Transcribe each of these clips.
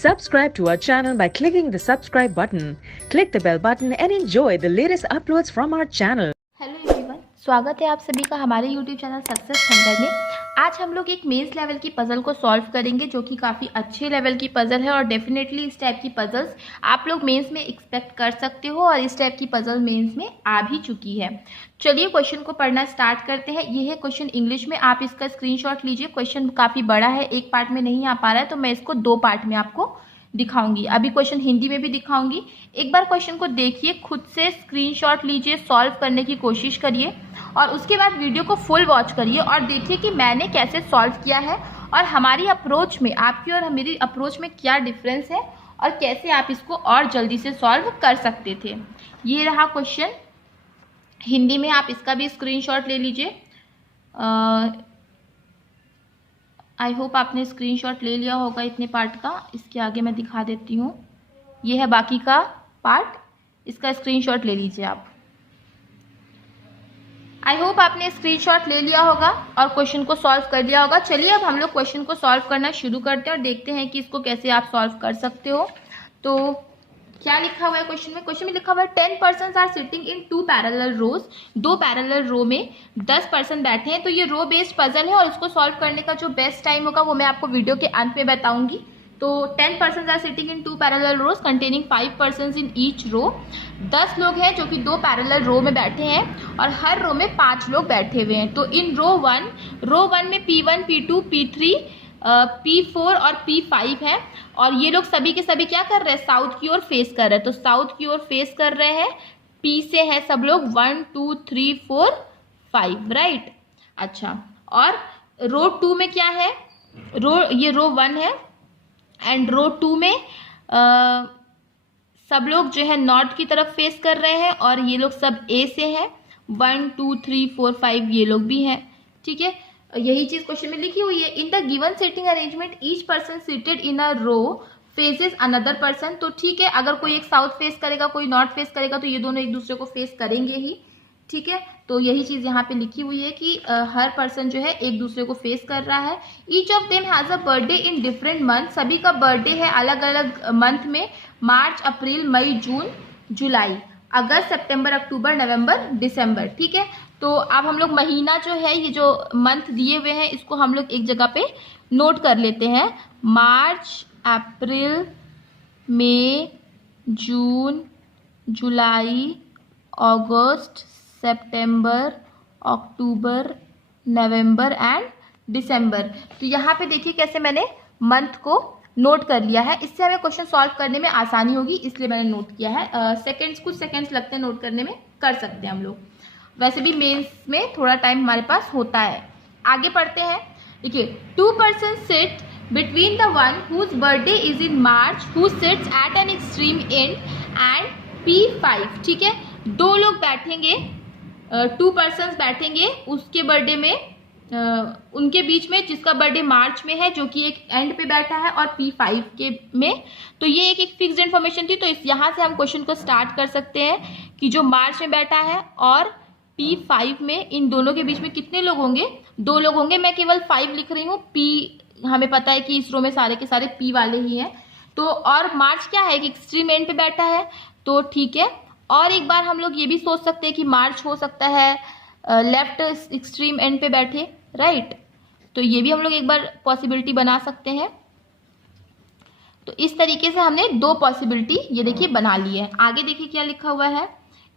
Subscribe to our channel by clicking the subscribe button. Click the bell button and enjoy the latest uploads from our channel. Hello everyone, स्वागत है आप सभी का हमारे YouTube channel success Hunter में। आज हम लोग एक मेंस लेवल की पजल को सॉल्व करेंगे जो कि काफ़ी अच्छे लेवल की पजल है और डेफिनेटली इस टाइप की पजल्स आप लोग मेंस में एक्सपेक्ट कर सकते हो और इस टाइप की पजल मेंस में आ भी चुकी है। चलिए क्वेश्चन को पढ़ना स्टार्ट करते हैं। ये है क्वेश्चन इंग्लिश में, आप इसका स्क्रीनशॉट लीजिए। क्वेश्चन काफ़ी बड़ा है, एक पार्ट में नहीं आ पा रहा है तो मैं इसको दो पार्ट में आपको दिखाऊंगी। अभी क्वेश्चन हिंदी में भी दिखाऊंगी। एक बार क्वेश्चन को देखिए, खुद से स्क्रीनशॉट लीजिए, सॉल्व करने की कोशिश करिए और उसके बाद वीडियो को फुल वॉच करिए और देखिए कि मैंने कैसे सॉल्व किया है और हमारी अप्रोच में, आपकी और मेरी अप्रोच में क्या डिफरेंस है और कैसे आप इसको और जल्दी से सॉल्व कर सकते थे। ये रहा क्वेश्चन हिंदी में, आप इसका भी स्क्रीनशॉट ले लीजिए। आई होप आपने स्क्रीनशॉट ले लिया होगा इतने पार्ट का। इसके आगे मैं दिखा देती हूँ, ये है बाकी का पार्ट, इसका स्क्रीनशॉट ले लीजिए आप। आई होप आपने स्क्रीनशॉट ले लिया होगा और क्वेश्चन को सॉल्व कर लिया होगा। चलिए अब हम लोग क्वेश्चन को सॉल्व करना शुरू करते हैं और देखते हैं कि इसको कैसे आप सॉल्व कर सकते हो। तो क्या लिखा हुआ है क्वेश्चन में? क्वेश्चन में लिखा हुआ है 10 person are sitting in 2 parallel rows. 2 parallel row में 10 पर्सन बैठे हैं। तो ये रो बेस्ड पजल है और इसको सॉल्व करने का जो बेस्ट टाइम होगा वो मैं आपको वीडियो के अंत में बताऊंगी। तो 10 person are sitting in 2 parallel rows containing 5 person in each row. 10 लोग हैं जो कि 2 पैरेलल रो में बैठे हैं और हर रो में 5 लोग बैठे हुए हैं। तो इन रो वन में P1, P2, P3, P4 और P5 है और ये लोग सभी के सभी क्या कर रहे हैं? साउथ की ओर फेस कर रहे हैं। तो साउथ की ओर फेस कर रहे हैं, P से है सब लोग 1 2 3 4 5, राइट। अच्छा, और रो 2 में क्या है? ये रो 1 है एंड रो 2 में सब लोग जो है नॉर्थ की तरफ फेस कर रहे हैं और ये लोग सब A से है, 1 2 3 4 5 ये लोग भी हैं, ठीक है। यही चीज क्वेश्चन में लिखी हुई है। In the given seating arrangement each person seated in a row faces another person. तो ठीक है, अगर कोई एक साउथ फेस करेगा, कोई नॉर्थ फेस करेगा तो ये दोनों एक दूसरे को फेस करेंगे ही, ठीक है। तो यही चीज यहाँ पे लिखी हुई है कि हर पर्सन जो है एक दूसरे को फेस कर रहा है। Each of them has a birthday in different month. सभी का बर्थडे है अलग अलग मंथ में, मार्च, अप्रैल, मई, जून, जुलाई, अगस्त, सितंबर, अक्टूबर, नवंबर, दिसंबर, ठीक है। तो अब हम लोग महीना जो है, ये जो मंथ दिए हुए हैं इसको हम लोग एक जगह पे नोट कर लेते हैं। मार्च, अप्रैल, मई, जून, जुलाई, अगस्त, सितंबर, अक्टूबर, नवंबर एंड दिसंबर। तो यहाँ पे देखिए कैसे मैंने मंथ को नोट कर लिया है। इससे हमें क्वेश्चन सॉल्व करने में आसानी होगी, इसलिए मैंने नोट किया है। कुछ सेकेंड्स लगते हैं नोट करने में, कर सकते हैं हम लोग। वैसे भी मेंस में थोड़ा टाइम हमारे पास होता है। आगे पढ़ते हैं। देखिए, 2 person sit between the one whose birthday is in March who sits at an extreme end and P5, ठीक है। 2 लोग बैठेंगे, 2 पर्सन बैठेंगे उसके बर्थडे में, उनके बीच में जिसका बर्थडे मार्च में है, जो कि एक एंड पे बैठा है, और P5 के में। तो ये एक फिक्स्ड इन्फॉर्मेशन थी। तो इस यहाँ से हम क्वेश्चन को स्टार्ट कर सकते हैं कि जो मार्च में बैठा है और P5 में, इन दोनों के बीच में कितने लोग होंगे? 2 लोग होंगे। मैं केवल 5 लिख रही हूँ। P हमें पता है कि इस रो में सारे के सारे P वाले ही हैं। तो और मार्च क्या है कि एक्सट्रीम एंड पे बैठा है, तो ठीक है। और एक बार हम लोग ये भी सोच सकते हैं कि मार्च हो सकता है लेफ्ट एक्सट्रीम एंड पे बैठे, राइट। तो ये भी हम लोग एक बार पॉसिबिलिटी बना सकते हैं। तो इस तरीके से हमने 2 पॉसिबिलिटी ये देखिए बना ली है। आगे देखिए क्या लिखा हुआ है।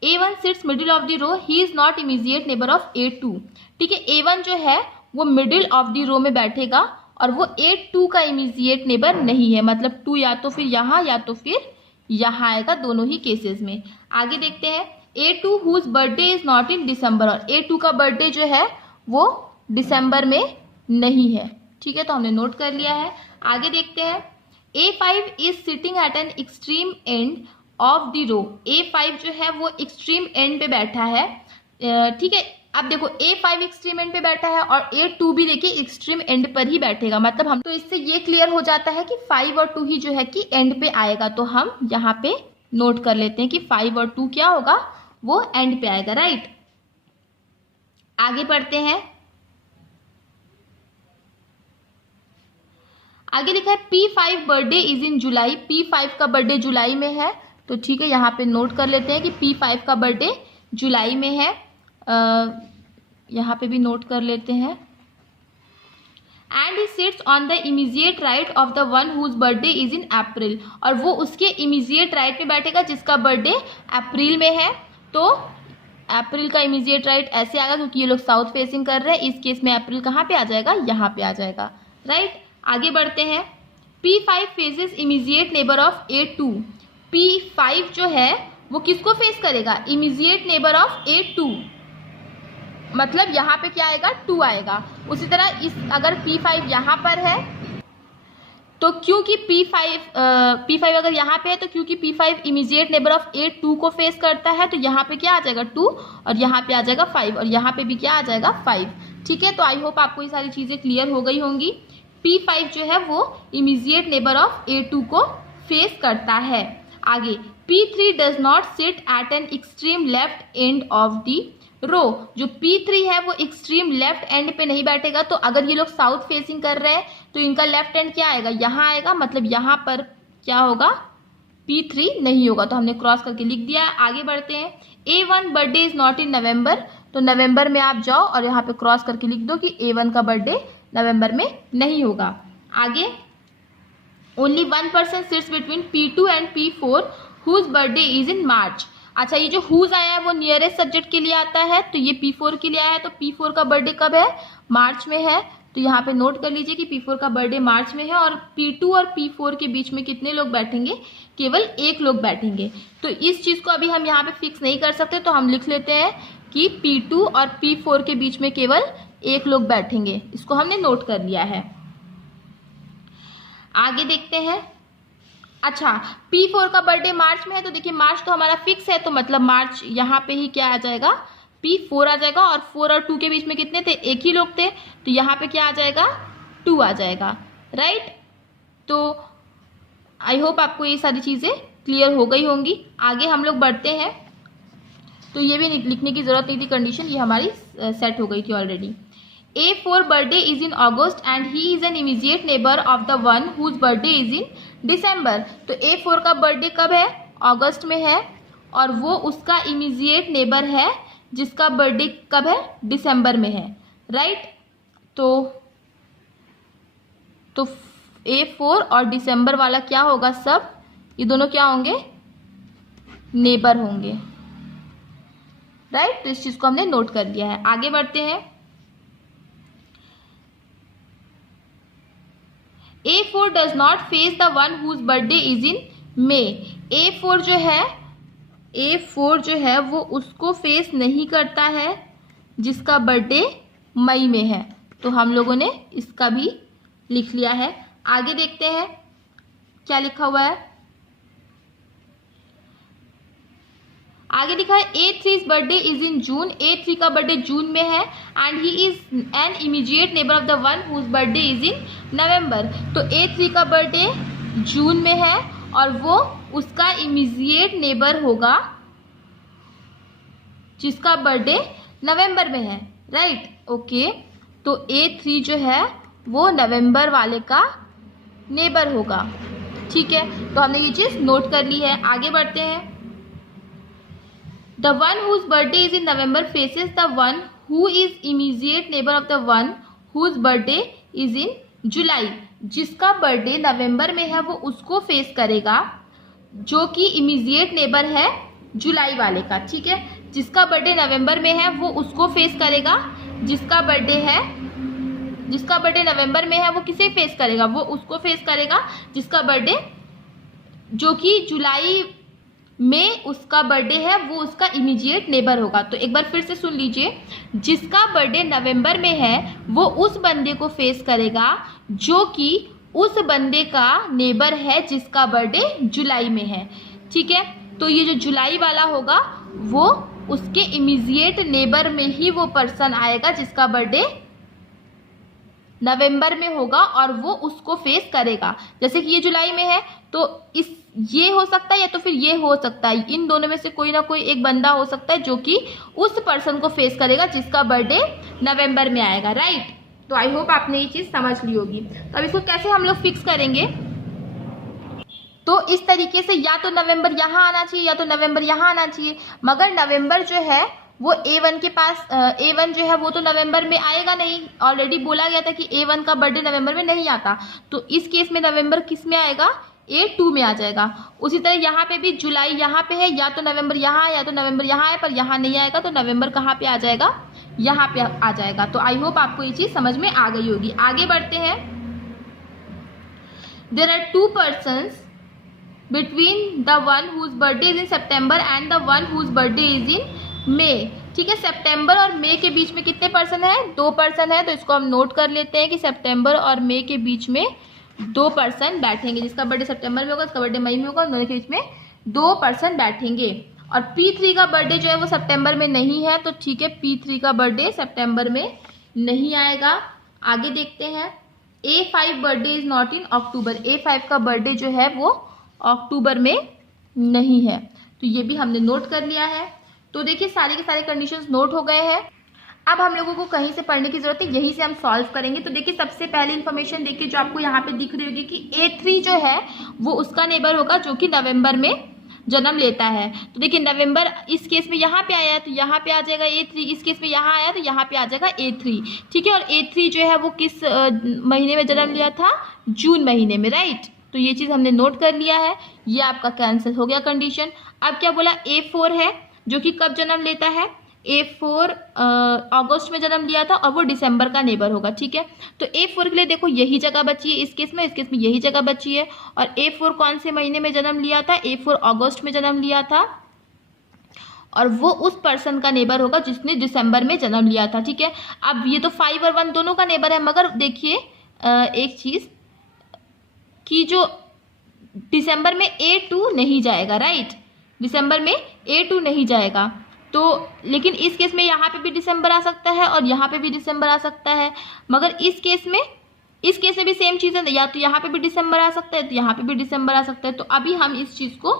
A1 sits middle of the row, he is not immediate neighbour of A2, ठीक है। A1 जो है वो मिडिल ऑफ द रो में बैठेगा और वो A2 का इमीडिएट नेबर नहीं है। मतलब 2 या तो फिर यहाँ या तो फिर यहाँ आएगा, दोनों ही केसेस में। आगे देखते हैं। A2 whose birthday is not in December, और A2 का बर्थडे जो है वो दिसंबर में नहीं है, ठीक है। तो हमने नोट कर लिया है। आगे देखते हैं। A5 is sitting at an extreme end of the row. A5 जो है वो एक्सट्रीम एंड पे बैठा है, ठीक है। अब देखो A5 एक्सट्रीम एंड पे बैठा है और A2 भी देखिए एक्सट्रीम एंड पर ही बैठेगा। मतलब हम तो इससे ये क्लियर हो जाता है कि 5 और 2 ही जो है कि एंड पे आएगा। तो हम यहाँ पे नोट कर लेते हैं कि 5 और 2 क्या होगा, वो एंड पे आएगा, राइट। आगे पढ़ते हैं। आगे लिखा है P5 birthday is in July, P5 का बर्थडे जुलाई में है, तो ठीक है यहाँ पे नोट कर लेते हैं कि P5 का बर्थडे जुलाई में है, यहाँ पे भी नोट कर लेते हैं। And he sits on the immediate right of the one whose birthday is in April, और वो उसके इमीजिएट राइट में बैठेगा जिसका बर्थडे अप्रैल में है। तो अप्रैल का इमीजिएट राइट ऐसे आएगा क्योंकि ये लोग साउथ फेसिंग कर रहे हैं, इस केस में अप्रैल कहाँ पे आ जाएगा, यहाँ पे आ जाएगा, राइट। आगे बढ़ते हैं। P5 faces immediate neighbour of A2, P5 जो है वो किसको फेस करेगा, इमीजिएट नेबर ऑफ A2, मतलब यहाँ पे क्या आएगा, 2 आएगा। उसी तरह इस अगर P5 यहाँ पर है तो क्योंकि P5 अगर यहाँ पे है तो क्योंकि P5 immediate neighbour of A2 को फेस करता है, तो यहाँ पे क्या आ जाएगा 2, और यहाँ पे आ जाएगा 5, और यहाँ पे भी क्या आ जाएगा 5। ठीक है, तो आई होप आपको ये सारी चीज़ें क्लियर हो गई होंगी। P5 जो है वो इमीजिएट नेबर ऑफ A2 को फेस करता है। आगे P3 does not sit at an extreme left end of the row, जो P3 है वो एक्सट्रीम लेफ्ट एंड पे नहीं बैठेगा। तो अगर ये लोग साउथ फेसिंग कर रहे हैं तो इनका लेफ्ट एंड क्या आएगा, यहाँ आएगा, मतलब यहाँ पर क्या होगा, P3 नहीं होगा, तो हमने क्रॉस करके लिख दिया है। आगे बढ़ते हैं। A1 birthday is not in November, तो नवंबर में आप जाओ और यहाँ पे क्रॉस करके लिख दो कि A1 का बर्थडे नवंबर में नहीं होगा। आगे only 1 person sits between P2 and P4 whose birthday is in March. अच्छा, ये जो हुज आया है वो नियरेस्ट सब्जेक्ट के लिए आता है, तो ये P4 के लिए आया है, तो P4 का बर्थडे कब है, मार्च में है। तो यहाँ पे नोट कर लीजिए कि P4 का बर्थडे मार्च में है, और P2 और P4 के बीच में कितने लोग बैठेंगे, केवल एक लोग बैठेंगे। तो इस चीज़ को अभी हम यहाँ पे फिक्स नहीं कर सकते, तो हम लिख लेते हैं कि P2 और P4 के बीच में केवल एक लोग बैठेंगे, इसको हमने नोट कर लिया है। आगे देखते हैं। अच्छा, P4 का बर्थडे मार्च में है, तो देखिए मार्च तो हमारा फिक्स है, तो मतलब मार्च यहाँ पे ही क्या आ जाएगा, P4 आ जाएगा, और 4 और 2 के बीच में कितने थे, एक ही लोग थे, तो यहाँ पे क्या आ जाएगा, 2 आ जाएगा, राइट। तो आई होप आपको ये सारी चीज़ें क्लियर हो गई होंगी। आगे हम लोग बढ़ते हैं। तो ये भी लिखने की ज़रूरत नहीं थी, कंडीशन ये हमारी सेट हो गई थी already. A4 birthday is in August and he is an immediate neighbour of the one whose birthday is in December. तो A4 का बर्थडे कब है, अगस्त में है, और वो उसका इमीजिएट नेबर है जिसका बर्थडे कब है, दिसंबर में है, राइट। तो A4 और दिसंबर वाला क्या होगा, सब ये दोनों क्या होंगे, नेबर होंगे, राइट। तो इस चीज को हमने नोट कर लिया है। आगे बढ़ते हैं। A4 does not face the one whose birthday is in May. A4 जो है वो उसको फेस नहीं करता है जिसका बर्थडे मई में है, तो हम लोगों ने इसका भी लिख लिया है। आगे देखते हैं क्या लिखा हुआ है। आगे लिखा है A3's birthday is in June. A3 का बर्थडे जून में है, and he is an immediate neighbour of the one whose birthday is in November. तो A3 का बर्थडे जून में है और वो उसका इमीजिएट नेबर होगा जिसका बर्थडे नवंबर में है, राइट, ओके। तो A3 जो है वो नवंबर वाले का नेबर होगा, ठीक है। तो हमने ये चीज नोट कर ली है। आगे बढ़ते हैं। The one whose birthday is in November faces the one who is immediate neighbor of the one whose birthday is in July। जिसका बर्थडे नवंबर में है वो उसको फेस करेगा जो कि इमीजिएट नेबर है जुलाई वाले का, ठीक है। जिसका बर्थडे नवंबर में है वो उसको फेस करेगा, जिसका बर्थडे नवंबर में है वो किसे फेस करेगा, वो उसको फेस करेगा जिसका बर्थडे जो कि जुलाई में उसका बर्थडे है, वो उसका इमीडिएट नेबर होगा। तो एक बार फिर से सुन लीजिए, जिसका बर्थडे नवंबर में है वो उस बंदे को फेस करेगा जो कि उस बंदे का नेबर है जिसका बर्थडे जुलाई में है, ठीक है। तो ये जो जुलाई वाला होगा वो उसके इमीडिएट नेबर में ही वो पर्सन आएगा जिसका बर्थडे नवंबर में होगा और वो उसको फेस करेगा। जैसे कि ये जुलाई में है तो ये हो सकता है या तो फिर ये हो सकता है, इन दोनों में से कोई ना कोई एक बंदा हो सकता है जो कि उस पर्सन को फेस करेगा जिसका बर्थडे नवंबर में आएगा, राइट। तो आई होप आपने ये चीज़ समझ ली होगी। तो अब इसको कैसे हम लोग फिक्स करेंगे, तो इस तरीके से या तो नवंबर यहाँ आना चाहिए या तो नवंबर यहाँ आना चाहिए, मगर नवंबर जो है वो A1 के पास A1 जो है वो तो नवंबर में आएगा नहीं, ऑलरेडी बोला गया था कि A1 का बर्थडे नवंबर में नहीं आता, तो इस केस में नवंबर किस में आएगा, A2 में आ जाएगा। उसी तरह यहाँ पे भी जुलाई यहाँ पे है, या तो नवंबर यहाँ या तो नवंबर यहाँ है, पर यहाँ नहीं आएगा, तो नवंबर कहाँ पे आ जाएगा, यहाँ पे आ जाएगा। तो आई होप आपको ये चीज समझ में आ गई होगी। आगे बढ़ते हैं। There are 2 persons between the one whose birthday is in September and the one whose birthday is in May। ठीक है, सितंबर और मई के बीच में कितने पर्सन है, 2 पर्सन है। तो इसको हम नोट कर लेते हैं कि सितंबर और मई के बीच में 2 पर्सन बैठेंगे, जिसका बर्थडे सितंबर में होगा उसका बर्थडे मई में होगा, दोनों के बीच में 2 पर्सन बैठेंगे। और P3 का बर्थडे जो है वो सितंबर में नहीं है, तो ठीक है P3 का बर्थडे सितंबर में नहीं आएगा। आगे देखते हैं। A5 birthday is not in October, A5 का बर्थडे जो है वो अक्टूबर में नहीं है, तो ये भी हमने नोट कर लिया है। तो देखिए सारे के सारे कंडीशंस नोट हो गए हैं। अब हम लोगों को कहीं से पढ़ने की जरूरत है, यहीं से हम सॉल्व करेंगे। तो देखिए सबसे पहले इन्फॉर्मेशन देखिए जो आपको यहाँ पे दिख रही होगी कि A3 जो है वो उसका नेबर होगा जो कि नवंबर में जन्म लेता है। तो देखिए नवंबर इस केस में यहाँ पे आया है तो यहाँ पे आ जाएगा A3, इस केस में यहाँ आया तो यहाँ पे आ जाएगा A3। ठीक है, और A3 जो है वो किस महीने में जन्म लिया था, जून महीने में, राइट। तो ये चीज़ हमने नोट कर लिया है, ये आपका कैंसिल हो गया कंडीशन। अब क्या बोला, A4 है जो कि कब जन्म लेता है, A4 अगस्त में जन्म लिया था और वो दिसंबर का नेबर होगा। ठीक है, तो A4 के लिए देखो यही जगह बची है, इस केस में यही जगह बची है। और A4 कौन से महीने में जन्म लिया था, A4 अगस्त में जन्म लिया था, और वो उस पर्सन का नेबर होगा जिसने दिसंबर में जन्म लिया था। ठीक है, अब ये तो 5 और 1 दोनों का नेबर है, मगर देखिए एक चीज़ कि जो दिसंबर में A2 नहीं जाएगा, राइट, दिसंबर में A2 नहीं जाएगा। तो लेकिन इस केस में यहाँ पे भी दिसंबर आ सकता है और यहाँ पे भी दिसंबर आ सकता है, मगर इस केस में भी सेम चीज़ है, या तो यहाँ पे भी दिसंबर आ सकता है तो यहाँ पे भी दिसंबर आ सकता है। तो अभी हम इस चीज़ को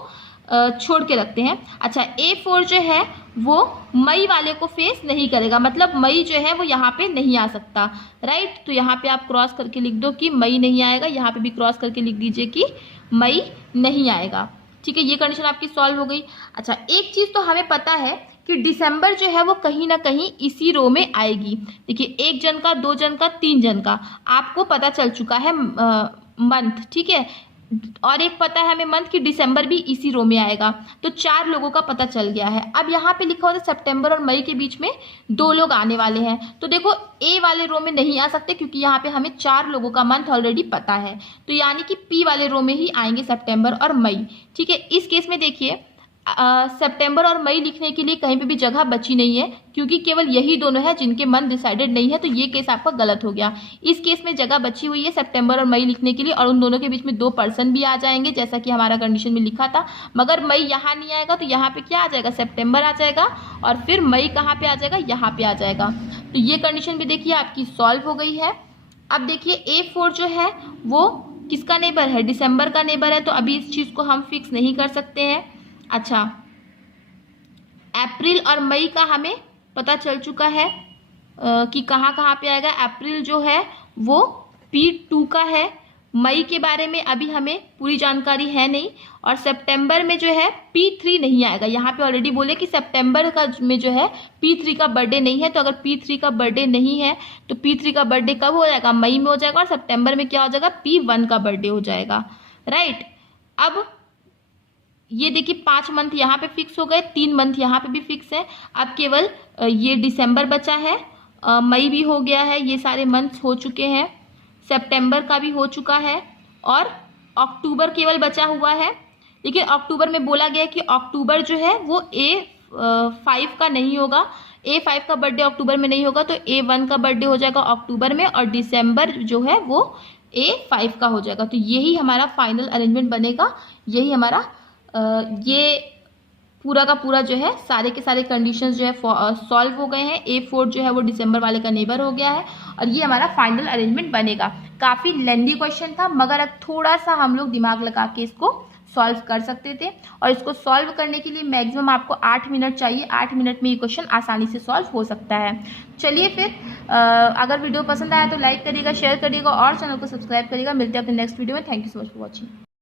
छोड़ के रखते हैं। अच्छा, A4 जो है वो मई वाले को फेस नहीं करेगा, मतलब मई जो है वो यहाँ पे नहीं आ सकता, राइट। तो यहाँ पे आप क्रॉस करके लिख दो कि मई नहीं आएगा, यहाँ पे भी क्रॉस करके लिख दीजिए कि मई नहीं आएगा। ठीक है, ये कंडीशन आपकी सॉल्व हो गई। अच्छा, एक चीज़ तो हमें पता है कि दिसंबर जो है वो कहीं ना कहीं इसी रो में आएगी। देखिए 1 जन का, 2 जन का, 3 जन का आपको पता चल चुका है मंथ। ठीक है, और एक पता है हमें मंथ कि दिसंबर भी इसी रो में आएगा, तो 4 लोगों का पता चल गया है। अब यहाँ पे लिखा होता है सितंबर और मई के बीच में 2 लोग आने वाले हैं, तो देखो A वाले रो में नहीं आ सकते क्योंकि यहाँ पे हमें 4 लोगों का मंथ ऑलरेडी पता है, तो यानी कि P वाले रो में ही आएंगे सितंबर और मई। ठीक है, इस केस में देखिए सितंबर और मई लिखने के लिए कहीं पे भी जगह बची नहीं है क्योंकि केवल यही दोनों है जिनके मंथ डिसाइडेड नहीं है, तो ये केस आपका गलत हो गया। इस केस में जगह बची हुई है सितंबर और मई लिखने के लिए, और उन दोनों के बीच में 2 पर्सन भी आ जाएंगे जैसा कि हमारा कंडीशन में लिखा था, मगर मई यहाँ नहीं आएगा, तो यहाँ पे क्या आ जाएगा, सितंबर आ जाएगा, और फिर मई कहाँ पे आ जाएगा, यहाँ पे आ जाएगा। तो ये कंडीशन भी देखिए आपकी सॉल्व हो गई है। अब देखिए A4 जो है वो किसका नेबर है, दिसंबर का नेबर है, तो अभी इस चीज़ को हम फिक्स नहीं कर सकते हैं। अच्छा, अप्रैल और मई का हमें पता चल चुका है कि कहाँ कहाँ पे आएगा। अप्रैल जो है वो P2 का है, मई के बारे में अभी हमें पूरी जानकारी है नहीं, और सितंबर में जो है P3 नहीं आएगा। यहाँ पे ऑलरेडी बोले कि सितंबर का में जो है P3 का बर्थडे नहीं है, तो अगर P3 का बर्थडे नहीं है तो P3 का बर्थडे कब हो जाएगा, मई में हो जाएगा, और सितंबर में क्या हो जाएगा, P1 का बर्थडे हो जाएगा, राइट। अब ये देखिए 5 मंथ यहाँ पे फिक्स हो गए, 3 मंथ यहाँ पे भी फिक्स है। अब केवल ये दिसंबर बचा है, मई भी हो गया है, ये सारे मंथ्स हो चुके हैं, सितंबर का भी हो चुका है, और अक्टूबर केवल बचा हुआ है। लेकिन अक्टूबर में बोला गया कि अक्टूबर जो है वो A5 का नहीं होगा, A5 का बर्थडे अक्टूबर में नहीं होगा, तो A1 का बर्थडे हो जाएगा अक्टूबर में, और दिसंबर जो है वो A5 का हो जाएगा। तो यही हमारा फाइनल अरेंजमेंट बनेगा, यही हमारा ये पूरा का पूरा जो है सारे के सारे कंडीशंस जो है सॉल्व हो गए हैं। A4 जो है वो दिसंबर वाले का नेबर हो गया है, और ये हमारा फाइनल अरेंजमेंट बनेगा। काफ़ी लेंदी क्वेश्चन था, मगर अब थोड़ा सा हम लोग दिमाग लगा के इसको सॉल्व कर सकते थे। और इसको सॉल्व करने के लिए मैक्सिमम आपको 8 मिनट चाहिए। 8 मिनट में ये क्वेश्चन आसानी से सॉल्व हो सकता है। चलिए फिर अगर वीडियो पसंद आया तो लाइक करिएगा, शेयर करिएगा और चैनल को सब्सक्राइब करिएगा। मिलते हैं अपने नेक्स्ट वीडियो में। Thank you so much for watching.